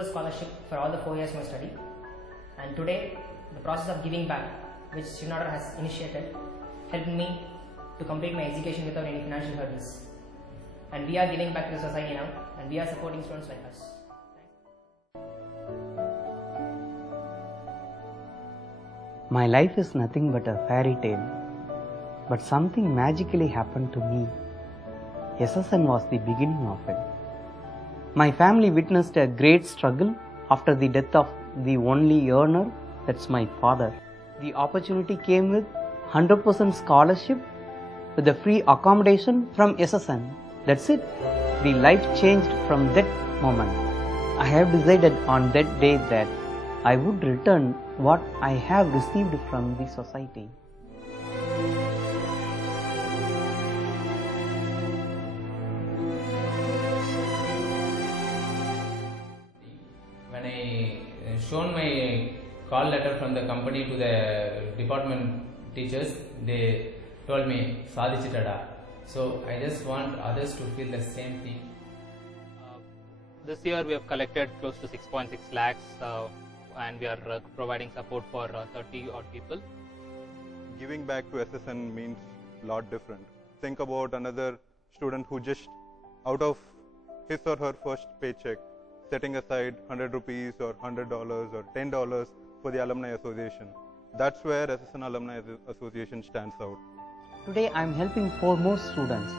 Fulbright scholarship for all the 4 years of my study, and today the process of giving back, which Srinagar has initiated, helped me to complete my education without any financial hurdles. And we are giving back to the society now, and we are supporting students like us. My life is nothing but a fairy tale, but something magically happened to me. SSN was the beginning of it. My family witnessed a great struggle after the death of the only earner, that's my father. The opportunity came with 100% scholarship with a free accommodation from SSN. That's it. The life changed from that moment. I have decided on that day that I would return what I have received from the society. When I shown my call letter from the company to the department teachers, they told me sadhichitada. So I just want others to feel the same thing. This year we have collected close to 6.6 lakhs and we are providing support for 30 odd people. Giving back to SSN means a lot different. Think about another student who just out of his or her first paycheck setting aside 100 rupees or $100 or $10 for the Alumni Association. That's where SSN Alumni Association stands out. Today I am helping 4 more students